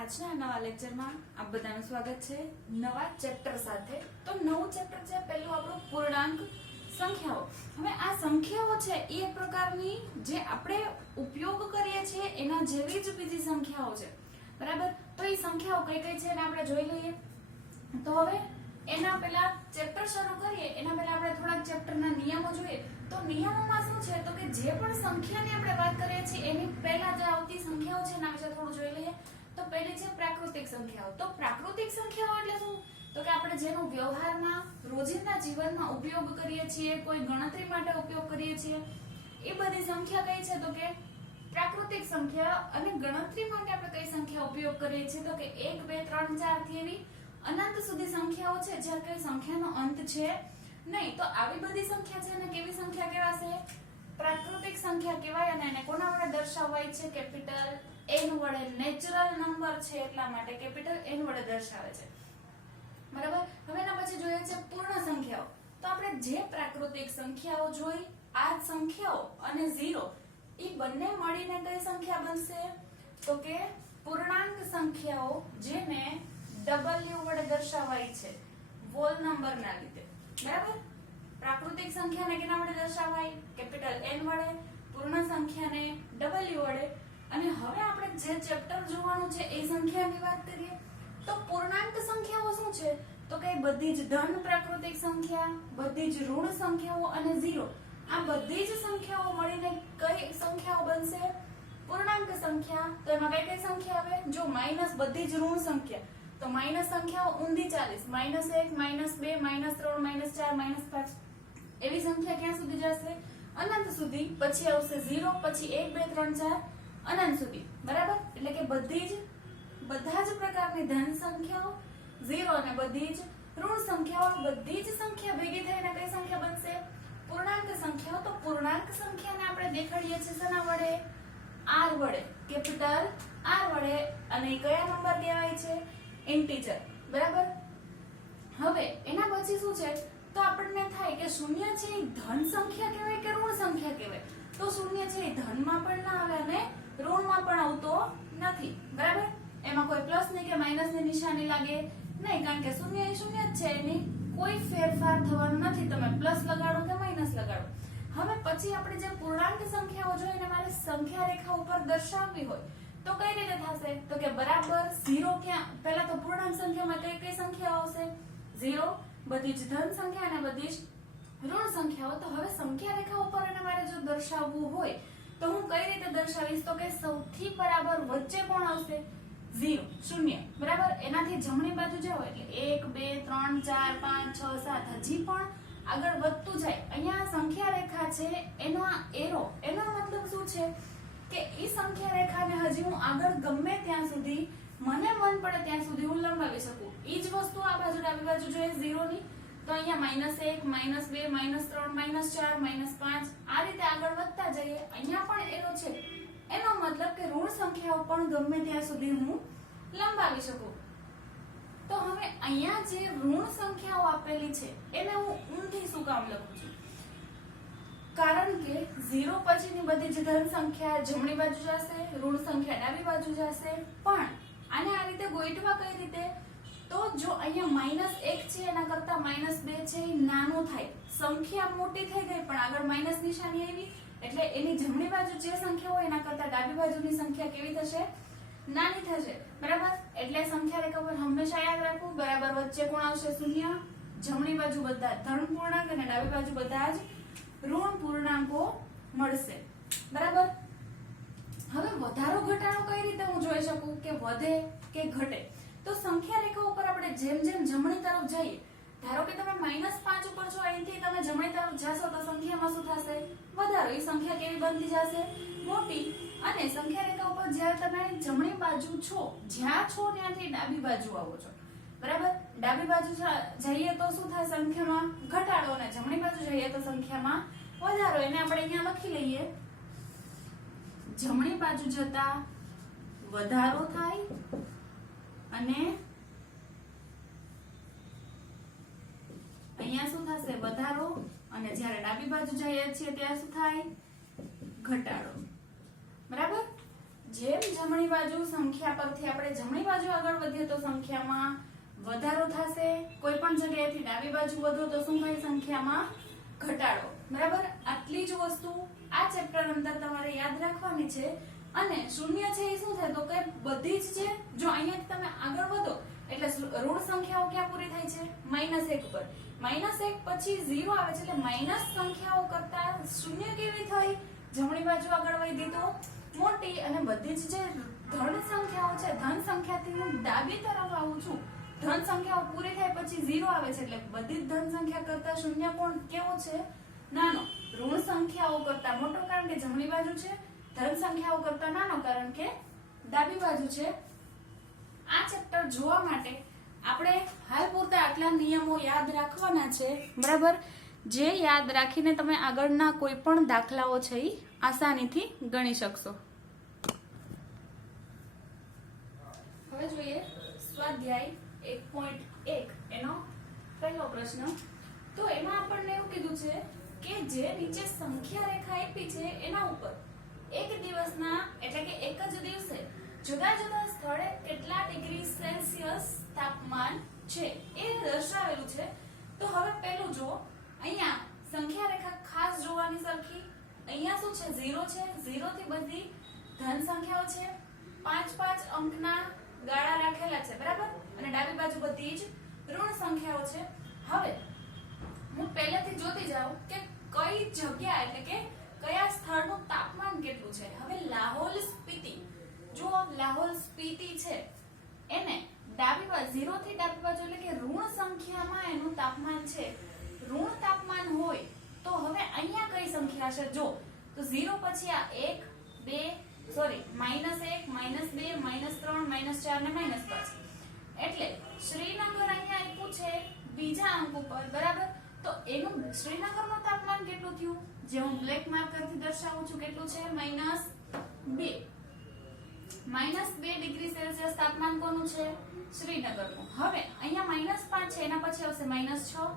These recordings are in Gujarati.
આજના નવા લેક્ચરમાં આપ બધાનું સ્વાગત છે નવા ચેપ્ટર સાથે। તો નવું ચેપ્ટર છે પહેલું આપણું પૂર્ણાંક સંખ્યાઓ। હવે આ સંખ્યાઓ છે એ એક પ્રકારની જે આપણે ઉપયોગ કરીએ છીએ એના જેવી જ બીજી સંખ્યાઓ છે, બરાબર। તો એ સંખ્યાઓ કઈ કઈ છે એને આપણે જોઈ લઈએ। તો હવે એના પહેલા ચેપ્ટર શરૂ કરીએ એના પહેલા આપણે થોડાક ચેપ્ટરના નિયમો જોઈએ। તો નિયમોમાં શું છે તો કે જે પણ સંખ્યાની આપણે વાત કરીએ છીએ એની પહેલા જે આવતી સંખ્યાઓ છે એના વિશે થોડું જોઈ લઈએ। તો પહેલી છે પ્રાકૃતિક સંખ્યાઓ। તો પ્રાકૃતિક સંખ્યાઓ એટલે શું તો કે આપણે જેનો વ્યવહારમાં રોજિંદા જીવનમાં ઉપયોગ કરીએ છીએ, કોઈ ગણતરી માટે ઉપયોગ કરીએ છીએ, એ બધી સંખ્યા કઈ છે તો કે પ્રાકૃતિક સંખ્યા। અને ગણતરી માટે આપણે કઈ સંખ્યા ઉપયોગ કરીએ છીએ તો કે 1 2 3 4 થી એવી અનંત સુધી સંખ્યાઓ છે જ્યાં કઈ સંખ્યાનો અંત છે નહીં। તો આવી બધી સંખ્યા છે અને કેવી સંખ્યા કહેવાશે? પ્રાકૃતિક સંખ્યા કહેવાય। અને એને કોના વડે દર્શાવાય છે? કેપિટલ n વડે। નેચરલ નંબર છે એટલા માટે કેપિટલ n વડે દર્શાવે છે, બરાબર। હવે એના પછી જોઈએ છે પૂર્ણ સંખ્યાઓ। તો આપણે જે પ્રાકૃતિક સંખ્યાઓ જોઈ આ સંખ્યાઓ અને 0 એ બંને મળીને કઈ સંખ્યા બનશે તો કે પૂર્ણાંક સંખ્યાઓ, જેને w વડે દર્શાવાય છે વોલ નંબરના લીધે, બરાબર। પ્રાકૃતિક સંખ્યાને કેના વડે દર્શાવાય? કેપિટલ n વડે। પૂર્ણ સંખ્યાને w વડે। અને હવે આપણે જે ચેપ્ટર જોવાનું છે એ સંખ્યાની વાત કરીએ તો પૂર્ણાંક સંખ્યાઓ શું છે તો કે બધી જ ધન પ્રાકૃતિક સંખ્યા, બધી જ ઋણ સંખ્યાઓ અને 0 આ બધી જ સંખ્યાઓ મળીને કઈ સંખ્યાઓ બનશે? પૂર્ણાંક સંખ્યા। તો એમાં કઈ કઈ સંખ્યા આવે? જો માઈનસ બધી જ ઋણ સંખ્યા, તો માઈનસ સંખ્યાઓ ઊંધી ચાલીસ, -1 -2 -3 -4 -5 એવી સંખ્યા ક્યાં સુધી જશે? અનંત સુધી। પછી આવશે 0, પછી 1 2 3 4 અનંત સુધી, બરાબર। એટલે કે બધા જ પ્રકારની ધન સંખ્યાઓ 0 અને બધી જ ઋણ સંખ્યાઓ, બધી જ સંખ્યા ભેગી થઈને કઈ સંખ્યા બનશે? પૂર્ણાંક સંખ્યાઓ। તો પૂર્ણાંક સંખ્યાને આપણે દેખાડીએ છીએ શેના વડે? r વડે, કેપિટલ R વડે। અને કયા નંબર કહેવાય છે? ઇન્ટીજર, બરાબર। હવે એના પછી શું છે તો આપણને થાય કે શૂન્ય છે એ ધન સંખ્યા કહેવાય કે ઋણ સંખ્યા કહેવાય? તો શૂન્ય છે એ ધનમાં પણ ના આવે અને ઋણમાં પણ આવતો નથી, બરાબર। એમાં કોઈ પ્લસ ની કે માઈનસ ની નિશાની લાગે નહીં, કારણ કે શૂન્ય એ શૂન્ય જ છે, એની કોઈ ફેરફાર થવાનો નથી, તમે પ્લસ લગાડો કે માઈનસ લગાડો। હવે પછી આપણે જે પૂર્ણાંક સંખ્યાઓ જોઈને મારે સંખ્યા રેખા ઉપર દર્શાવવી હોય તો કઈ રીતે થશે તો કે બરાબર 0 ક્યાં? પહેલા તો પૂર્ણાંક સંખ્યામાં કઈ કઈ સંખ્યાઓ આવશે? 0, બધી જ ધન સંખ્યા અને બધી જ ઋણ સંખ્યાઓ। તો હવે સંખ્યા રેખા ઉપર એને મારે જો દર્શાવવું હોય તો હું કઈ રીતે દર્શાવીશ તો કે સૌથી બરાબર વચ્ચે કોણ આવશે? 0, શૂન્ય, બરાબર। એનાથી જમણી બાજુ જાઓ એટલે 1 2 3 4 5 6 7 હજી પણ આગળ વધતું જાય। અહીંયા સંખ્યા રેખા છે એનો આ એરો, એનો મતલબ શું છે કે ઈ સંખ્યા રેખાને હજી હું આગળ ગમે ત્યાં સુધી મને મન પડે ત્યાં સુધી હું લંબાવી શકું। ઈ જ વસ્તુ આ બાજુ ડાબી બાજુ જોઈએ 0 ની તો અહીંયા -1 -2 -3 -4 -5 આ રીતે આગળ વધતા જઈએ। અહીંયા પણ એરો છે, એનો મતલબ કે ઋણ સંખ્યાઓ પણ ગમે ત્યાં સુધી હું લંબાવી શકું। તો હવે અહીંયા જે ઋણ સંખ્યાઓ આપેલી છે એને હું ઊંધી શું કામ લખું છું? કારણ કે 0 પછીની બધી જ ધન સંખ્યા જમણી બાજુ જશે, ઋણ સંખ્યા ડાબી બાજુ જશે। પણ આને આ રીતે ગોઠવા કઈ રીતે? તો જો અહીંયા -1 છે એના કરતા -2 છે એ નાનું થાય, સંખ્યા મોટી થઈ ગઈ પણ આગળ માઈનસ નિશાની આવી એટલે એની જમણી બાજુ જે સંખ્યા હોય એના કરતા ડાબી બાજુની સંખ્યા કેવી થશે? નાની થશે, બરાબર। એટલે સંખ્યા રેખા પર હંમેશા યાદ રાખવું બરાબર વચ્ચે કોણ આવશે? 0, જમણી બાજુ બધા ધન પૂર્ણાંક અને ડાબી બાજુ બધા જ ઋણ પૂર્ણાંકો મળશે, બરાબર। હવે વધારો ઘટાડો કઈ રીતે હું જોઈ શકું કે વધે કે ઘટે? તો સંખ્યા રેખા ઉપર આપણે જેમ જેમ જમણી તરફ જઈએ, ધારો કે તમે -5 ઉપર છો, અહીંથી તમે જમણી તરફ જશો તો સંખ્યામાં શું થશે? વધારો। એ સંખ્યા કેવી બનતી જશે? મોટી। અને સંખ્યા રેખા ઉપર જ્યારે તમે જમણી બાજુ છો, જ્યાં છો ત્યાંથી ડાબી બાજુ આવો છો, બરાબર। ડાબી બાજુ જઈએ તો શું થાય? સંખ્યામાં ઘટાડો, અને જમણી બાજુ જઈએ તો સંખ્યામાં વધારો। એને આપણે અહીંયા લખી લઈએ, જમણી બાજુ જતા વધારો થાય અને અહીંયા શું થશે? વધારો। અને જ્યારે ડાબી બાજુ જઈએ છીએ ત્યાં શું થાય? ઘટાડો, બરાબર। જેમ જમણી બાજુ સંખ્યા પરથી આપણે જમણી બાજુ આગળ વધીએ તો સંખ્યામાં વધારો થશે, કોઈ પણ જગ્યાએથી ડાબી બાજુ વધો તો શું થાય? સંખ્યામાં ઘટાડો. બરાબર? આટલી જ વસ્તુ આ ચેપ્ટર અંદર તમારે યાદ રાખવાની છે. અને શૂન્ય છે એ શું થાય? તો કે બધી જ છે, જો અહીંયાથી તમે આગળ વધો એટલે ઋણ સંખ્યાઓ ક્યાં પૂરી થાય છે? -1 પર. -1 પછી 0 આવે છે, એટલે માઈનસ સંખ્યાઓ કરતા શૂન્ય કેવી થઈ? જમણી બાજુ આગળ વધી તો મોટી, અને બધી જ જે ધન સંખ્યાઓ છે, ધન સંખ્યાથી હું ડાબી તરફ આવું છું, ધન સંખ્યાઓ પૂરી થાય પછી 0 આવે છે, એટલે બધી જ ધન સંખ્યા કરતા શૂન્ય કોણ કેવો છે? નાનો. ઋણ સંખ્યાઓ કરતા મોટો કારણ કે જમણી બાજુ છે, ધન સંખ્યાઓ કરતા નાનો કારણ કે ડાબી બાજુ છે. આ ચેપ્ટર જોવા માટે આપણે હાલ પૂરતા આટલા નિયમો યાદ રાખવાના છે. બરાબર? જે યાદ રાખીને તમે આગળના કોઈ પણ દાખલાઓ છે એ આસાનીથી ગણી શકશો. હવે જોઈએ સ્વાધ્યાય 1.1 એનો પહેલો પ્રશ્ન. તો એમાં આપણને એવું કીધું છે કે જે નીચે સંખ્યા રેખા આપી છે એના ઉપર એક દિવસના એટલે કે એક જ દિવસે જુદા જુદા સ્થળે કેટલા ડિગ્રી સેલ્સિયસ તાપમાન છે એ દર્શાવેલું છે. તો હવે પહેલું જુઓ, અહીંયા સંખ્યા રેખા ખાસ જોવાની સરખી. અહીંયા શું છે? 0 છે, 0 થી બધી ધન સંખ્યાઓ છે, 5 અંકના ગાળા રાખેલા છે. બરાબર? અને ડાબી બાજુ બધી જ ઋણ સંખ્યાઓ છે. હવે હું પહેલેથી જોતી જાઉં કે કઈ જગ્યા એટલે કે કયા સ્થળનું તાપમાન કેટલું છે. હવે લાહોલ સ્પીતિ, જો લાહોલ સ્પીતિ છે એને ડાબી બાજુ 0 થી ડાબી બાજુ એટલે કે ઋણ સંખ્યામાં એનું તાપમાન છે. ઋણ તાપમાન હોય તો હવે અહીંયા કઈ સંખ્યા છે? જો તો 0 પછી આ 1 2 સોરી -1 -2 -3 -4 ને -5, એટલે શ્રીનગર અહીંયા આપ્યું છે બીજા અંક ઉપર. બરાબર? તો એનું શ્રીનગરનું તાપમાન કેટલું થયું? જે હું બ્લેક માર્કરથી દર્શાવું છું કેટલું છે? -2. -2 ડિગ્રી સેલ્સિયસ તાપમાન કોનું છે? શ્રીનગરનું. હવે અહીંયા -5 છે, એના પછી આવશે -6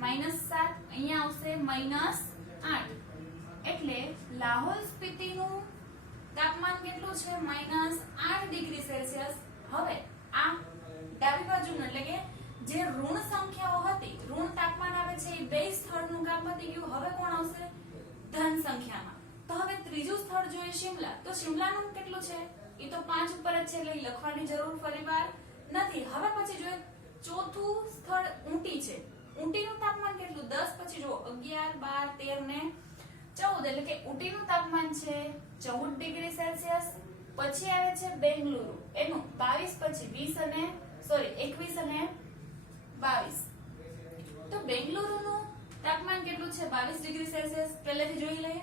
-7, અહીંયા આવશે -8, એટલે લાહોલ સ્પીતિનું તાપમાન કેટલું છે? -8 ડિગ્રી સેલ્સિયસ. હવે આ ડાબી બાજુનું એટલે કે જે ઋણ સંખ્યાઓ હતી, ઋણ તાપમાન આવે છે એ બે સ્થળનું કામ પતી ગયું. હવે કોણ આવશે? ધન સંખ્યામાં. તો હવે ત્રીજું સ્થળ જોઈએ શિમલા. તો શિમલાનું કેટલું છે? એ તો 5 ઉપર જ છે એટલે લખવાની જરૂર ફરીવાર નથી. હવે પછી જોઈએ ચોથું સ્થળ ઊંટી છે. ઊંટીનું તાપમાન કેટલું? 10 પછી જો 11 12 13 ને 14 એટલે કે ઊંટીનું તાપમાન છે 14 ડિગ્રી સેલ્સિયસ. પછી આવે છે બેંગલુરુ, એનું 22 પછી 20 અને સોરી 21 અને 22. તો બેંગલુરુનું તાપમાન કેટલું છે? 22 ડિગ્રી સેલ્સિયસ. પહેલેથી જોઈ લઈએ.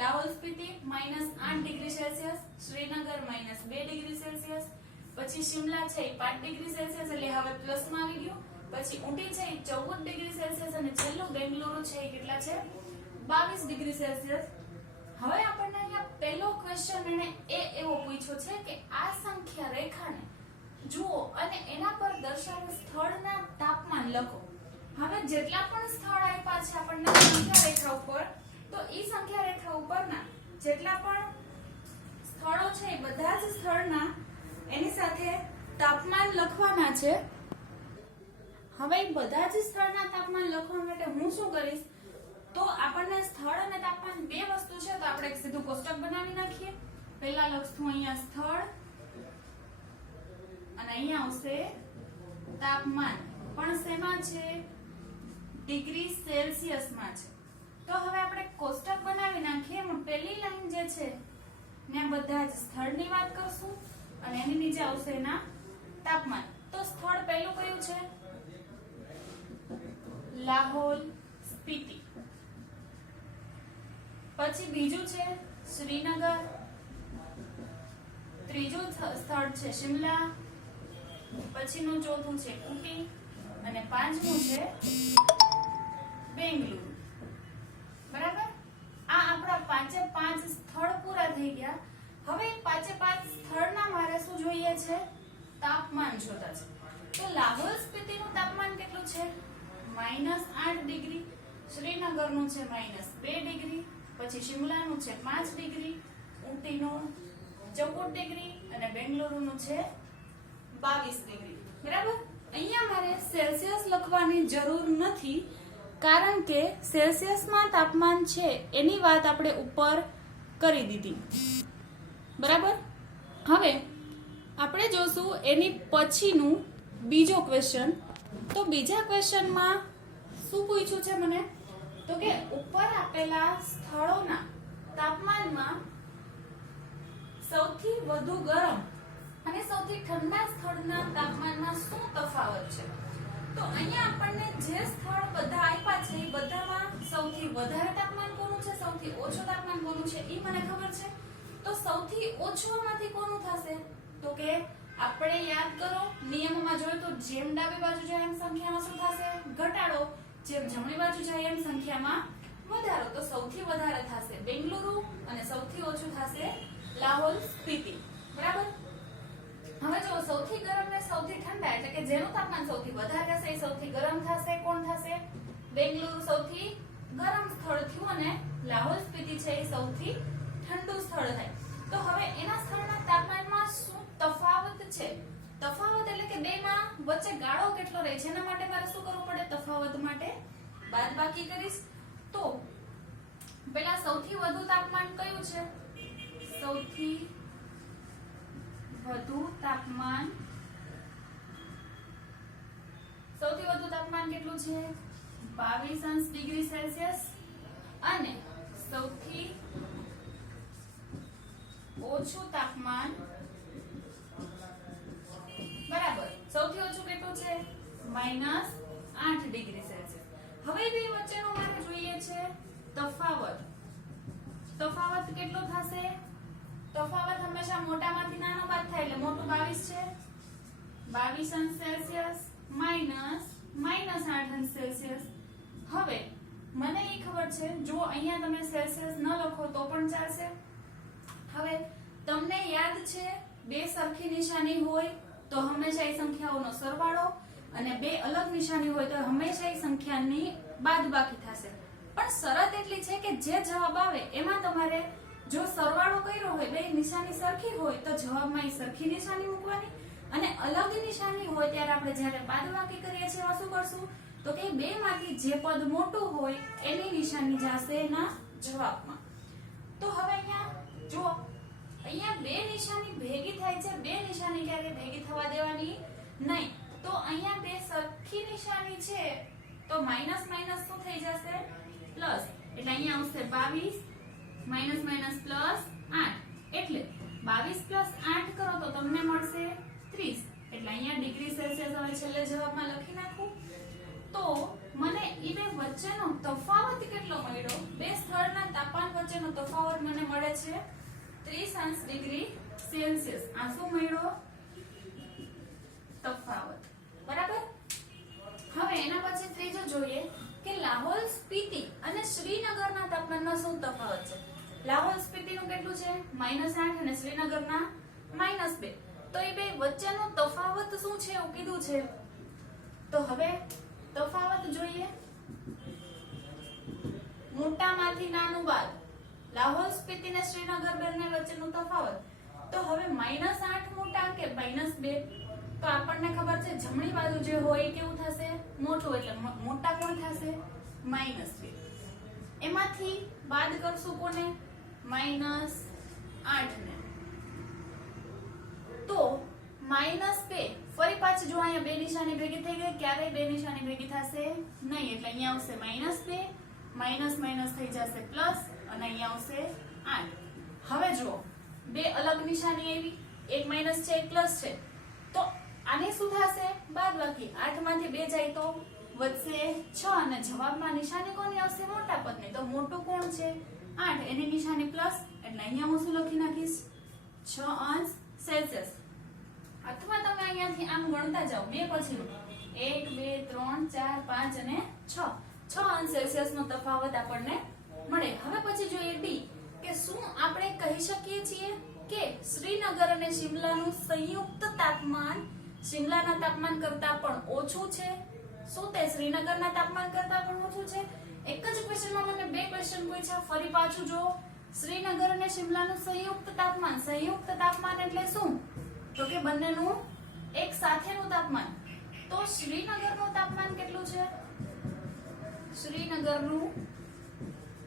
લાહોલ Spiti -8 degree Celsius, Srinagar -2 degree Celsius, પછી શિમલા છે 5 ડિગ્રી સેલ્સિયસ એટલે હવે પ્લસમાં આવી ગયું. પછી ઊંટી છે 14 ડિગ્રી સેલ્સિયસ અને છેલ્લું બેંગલુરુ છે એ કેટલા છે? 22 ડિગ્રી સેલ્સિયસ. હવે આપણને અહીંયા પહેલો ક્વેશ્ચન એને એવો પૂછ્યો છે કે આ સંખ્યા રેખાને જુઓ અને એના પર દર્શાવેલ સ્થળના તાપમાન લખો. હવે જેટલા પણ સ્થળ આપ્યા છે આપણને સંખ્યા રેખા ઉપર, તો ઈ સંખ્યા રેખા ઉપરના જેટલા પણ સ્થળો છે એ બધા જ સ્થળના એની સાથે તાપમાન લખવાના છે. હવે બધા જ સ્થળના તાપમાન લખવા માટે હું શું કરીશ? તો આપણને સ્થળ અને તાપમાન બે વસ્તુ છે, તો આપણે એક સીધું કોષ્ટક બનાવી નાખીએ. પહેલા લખશું અહીંયા સ્થળ અને અહીંયા આવશે તાપમાન, પણ શેમાં છે? ડિગ્રી સેલ્સિયસમાં છે. તો હવે આપણે કોષ્ટક બનાવી નાખીએ. એમાં પહેલી લાઈન જે છે ને બધા જ સ્થળની વાત કરશું અને એની નીચે આવશે એના તાપમાન. તો સ્થળ પહેલું કયું છે? લાહોલ સ્પીતિ. પછી બીજું છે શ્રીનગર, ત્રીજું સ્થળ છે શિમલા, પછીનું ચોથું છે ઊટી અને પાંચમું છે બેંગલુરુ. બરાબર? આ આપણા 5 સ્થળ પૂરા થઈ ગયા. હવે 5 સ્થળના મારે શું જોઈએ છે? તાપમાન જોતા છે. તો લાહોલ સ્પીતિનું તાપમાન કેટલું છે? -8 ડિગ્રી, શ્રીનગરનું છે -2 ડિગ્રી, પછી શિમલાનું છે 5 ડિગ્રી, ઊટીનું 14 ડિગ્રી અને બેંગલુરુનું છે 22 ડિગ્રી. બરાબર. અહીંયા મારે સેલ્સિયસ લખવાની જરૂર નથી, કારણ કે સેલ્સિયસમાં તાપમાન છે એની વાત આપણે ઉપર કરી દીધી. બરાબર. હવે આપણે જોશું એની પછીનું બીજો ક્વેશ્ચન. તો બીજા ક્વેશ્ચનમાં શું પૂછ્યું છે મને? તો કે ઉપર આપેલા સ્થળોના તાપમાનમાં સૌથી વધુ ગરમ અને સૌથી ઠંડા સ્થળના તાપમાનમાં શું તફાવત છે? તો અહીંયા આપણને જે સ્થળ બધા આપ્યા છે એ બધામાં સૌથી વધારે તાપમાન કોનું છે, સૌથી ઓછું તાપમાન કોનું છે એ મને ખબર છે. તો સૌથી ઓછુંમાંથી કોનું થશે? તો કે આપણે યાદ કરો, નિયમોમાં જોયું તો જેમ ડાબી બાજુ જાય એમ સંખ્યામાં શું થશે? ઘટાડો. જેમ જમણી બાજુ જાય એમ સંખ્યામાં વધારો. તો સૌથી વધારે થશે બેંગલુરુ અને સૌથી ઓછું થશે લાહોલ સ્પીતિ. બરાબર. હવે જો સૌથી ગરમ ને સૌથી ઠંડા એટલે કે જેનું તાપમાન સૌથી વધારે હશે એ સૌથી ગરમ થશે. કોણ થશે? બેંગલુરુ સૌથી ગરમ સ્થળ થયું અને લાહોલ સ્પીતિ છે એ સૌથી ઠંડુ સ્થળ થાય. તો હવે એના સ્થળના તાપમાનમાં શું તફાવત છે? તફાવત એટલે કે બેમાં વચ્ચે ગાળો કેટલો રહે છે એના માટે મારે શું કરવું પડે? તફાવત માટે બાદબાકી કરીશ. તો પેલા સૌથી વધુ તાપમાન કયું છે? સૌથી વધુ તાપમાન કેટલું છે? 22 ડિગ્રી સેલ્સિયસ. અને સૌથી ઓછું તાપમાન બરાબર સૌથી ઓછું કેટલું છે? -8 ડિગ્રી સેલ્સિયસ. હવે બે વચ્ચેનો મારે જોઈએ છે તફાવત. તફાવત કેટલો થશે? તફાવત હંમેશા મોટામાંથી નાનો બાદ થાય એટલે મોટું 22 છે. 22 સેલ્સિયસ -8 સેલ્સિયસ. હવે મને એ ખબર છે, જો અહીંયા તમે સેલ્સિયસ ન લખો તો પણ ચાલશે. હવે તમને યાદ છે બે સરખી નિશાની હોય તો હંમેશા એ સંખ્યાઓનો સરવાળો અને બે અલગ નિશાની હોય તો હંમેશા એ સંખ્યાની બાદબાકી થશે. પણ શરત એટલી છે કે જે જવાબ આવે એમાં તમારે જો સરવાળો કર્યો હોય, બે નિશાની સરખી હોય તો જવાબમાં એ સરખી નિશાની મૂકવાની, અને અલગ નિશાની હોય ત્યારે આપણે જ્યારે બાદબાકી કરીએ છીએ શું કરશું? તો કે બે માંથી જે પદ મોટું હોય એની નિશાની જશે એના જવાબમાં. તો હવે અહીંયા જો અહીંયા બે નિશાની ભેગી થાય છે, બે નિશાની ક્યારે ભેગી થવા દેવાની નહીં. તો અહીંયા બે સરખી નિશાની છે તો માઈનસ માઈનસ શું થઈ જશે? પ્લસ. એટલે અહીંયા આવશે 22 માઈનસ માઈનસ પ્લસ 8 એટલે 22 પ્લસ 8 કરો તો તમને મળશે 30. એટલે અહીંયા ડિગ્રી સેલ્સિયસ હવે છેલ્લે જવાબમાં લખી નાખું. તો મને ઈ બે વચ્ચેનો તફાવત કેટલો મળ્યો? બે સ્થળના તાપમાન વચ્ચેનો તફાવત મને મળે છે 30 ડિગ્રી સેલ્સિયસ. આ શું મળ્યો? તફાવત. બરાબર. હવે એના પછી ત્રીજો જોઈએ કે લાહોલ સ્પીતિ અને શ્રીનગરના તાપમાનમાં શું તફાવત છે? લાહોલ સ્પીતિનું કેટલું છે? -8 અને શ્રીનગરના -2. તો એ બે વચ્ચેનો તફાવત શું છે એવું કીધું છે. તો હવે તફાવત જોઈએ. મોટામાંથી નાનું બાદ લાહોલ સ્પીતિ અને શ્રીનગર બંને વચ્ચેનું તફાવત. તો હવે -8 મોટા કે -2? તો આપણને ખબર છે જમણી બાજુ જે હોય એ કેવું થશે? મોટું. એટલે મોટા કોણ થશે? -2. એમાંથી બાદ કરશું કોને? -8 ને. તો -2 ફરી પાછી જો અહીંયા બે નિશાની ભેગી થઈ ગઈ, ક્યારે બે નિશાની ભેગી થશે નહીં. એટલે અહીંયા આવશે -2 માઈનસ માઈનસ થઈ જશે પ્લસ અને અહીંયા આવશે 8. હવે જો બે અલગ નિશાની આવી, એક માઈનસ છે એક પ્લસ છે, તો આને શું થશે? બાદબાકી. 8 માંથી 2 જાય તો વધશે 6 અને જવાબમાં નિશાની કોની આવશે? મોટા પદની. તો મોટું કોણ છે? 8. એની નિશાની પ્લસ એટલે અહીંયા હું શું લખી નાખીશ? 6 સેલ્સિયસ. અથવા તમે અહીંયાથી આમ ગણતા જાઓ બે પછીનું 1 2 3 4 5 અને 6 સેલ્સિયસનો તફાવત આપણને મળે. હવે પછી જોઈએ ડી કે શું આપણે કહી શકીએ છીએ કે શ્રીનગર અને શિમલાનું સંયુક્ત તાપમાન શિમલાના તાપમાન કરતા પણ ઓછું છે? શું તે શ્રીનગરના તાપમાન કરતા પણ ઓછું છે? એક જ ક્વેશ્ચનમાં મને બે ક્વેશ્ચન પૂછ્યા. ફરી પાછું જો શ્રીનગર અને શિમલાનું સંયુક્ત તાપમાન એટલે શું? તો કે બંનેનું એક સાથેનું તાપમાન. તો શ્રીનગરનું તાપમાન કેટલું છે? શ્રીનગરનું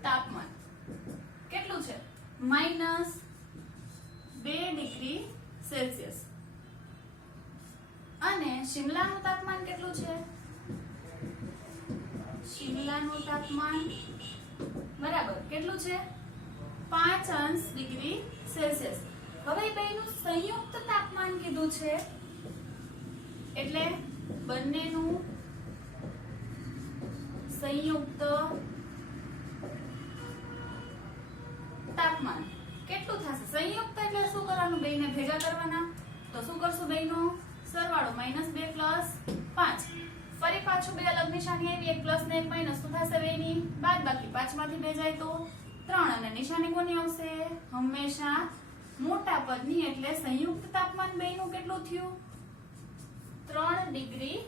તાપમાન કેટલું છે? -2 ડિગ્રી સેલ્સિયસ. અને શિમલાનું તાપમાન કેટલું છે? શિમલાનું તાપમાન બરાબર કેટલું છે? 5 ડિગ્રી સેલ્સિયસ. હવે બેનું સંયુક્ત તાપમાન કીધું છે એટલે બંનેનું સંયુક્ત તાપમાન કેટલું થશે? સંયુક્ત એટલે શું કરવાનું? બેને ભેગા કરવાના. તો શું કરશું? બેનો સરવાળો -2 + 5. ફરી પાછું બે અલગ નિશાની આવી, એક પ્લસ ને એક માઈનસ. શું થશે? બેની બાદબાકી. 5 માંથી 2 જાય તો 3. અને નિશાની કોની આવશે? હંમેશા મોટા પદની. એટલે સંયુક્ત તાપમાન બેનું કેટલું થયું? 3 ડિગ્રી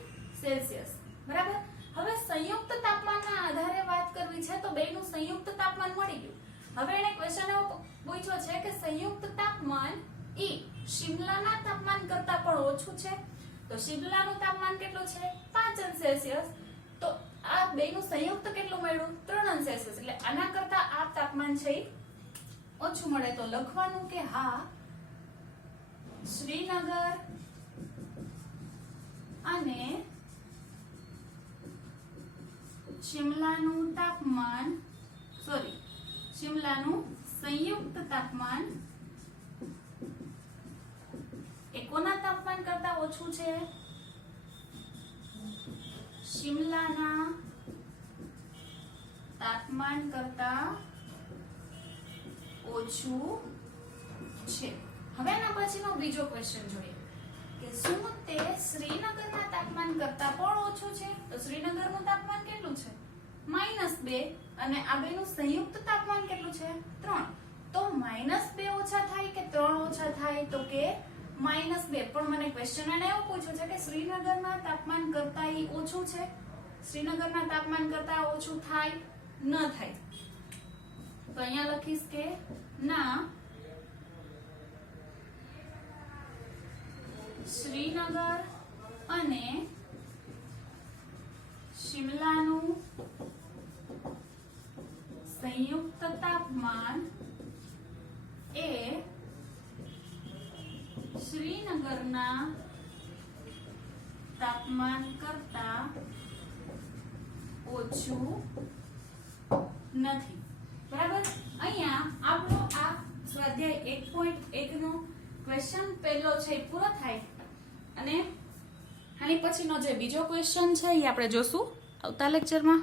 સેલ્સિયસ. બરાબર. હવે સંયુક્ત તાપમાનના આધારે વાત કરવી છે તો બેનું સંયુક્ત તાપમાન મળી ગયું. હવે એને ક્વેશ્ચન એવો પૂછ્યો છે કે સંયુક્ત તાપમાન ઈ શિમલાના તાપમાન કરતા પણ ઓછું છે. તો શિમલાનું તાપમાન કેટલું છે? 5 સેલ્સિયસ. તો આ બેનું સંયુક્ત કેટલું મળ્યું? 3 સેલ્સિયસ. એટલે આના કરતા આ તાપમાન છે ઓછું મળે. તો લખવાનું કે હા, શ્રીનગર અને શિમલાનું સંયુક્ત તાપમાન એ કોના તાપમાન કરતા ઓછું છે? શિમલાના તાપમાન કરતા ઓછું છે. હવે આના પછીનો બીજો ક્વેશ્ચન જોઈએ કે શું તે શ્રીનગરના તાપમાન કરતા પણ ઓછું છે? તો શ્રીનગરનું તાપમાન કેટલું છે? -2. અને આ બેનું સંયુક્ત તાપમાન કેટલું છે? 3. તો -2 ઓછા થાય કે 3 ઓછા થાય? તો કે -2. પણ મને ક્વેશ્ચન એને એવું પૂછ્યું છે કે શ્રીનગરના તાપમાન કરતા ઈ ઓછું છે. શ્રીનગરના તાપમાન કરતા ઓછું થાય ન થાય? તો અહીંયા લખીશ કે ના, શ્રીનગર અને શિમલાનું સંયુક્ત તાપમાન એ શ્રીનગરના તાપમાન કરતા ઓછું નથી. બરાબર. અહીંયા આપણો આ સ્વાધ્યાય 1.1 નો ક્વેશ્ચન પહેલો છે એ પૂરો થાય અને આની પછીનો જે બીજો ક્વેશ્ચન છે એ આપણે જોશું આવતા લેક્ચરમાં.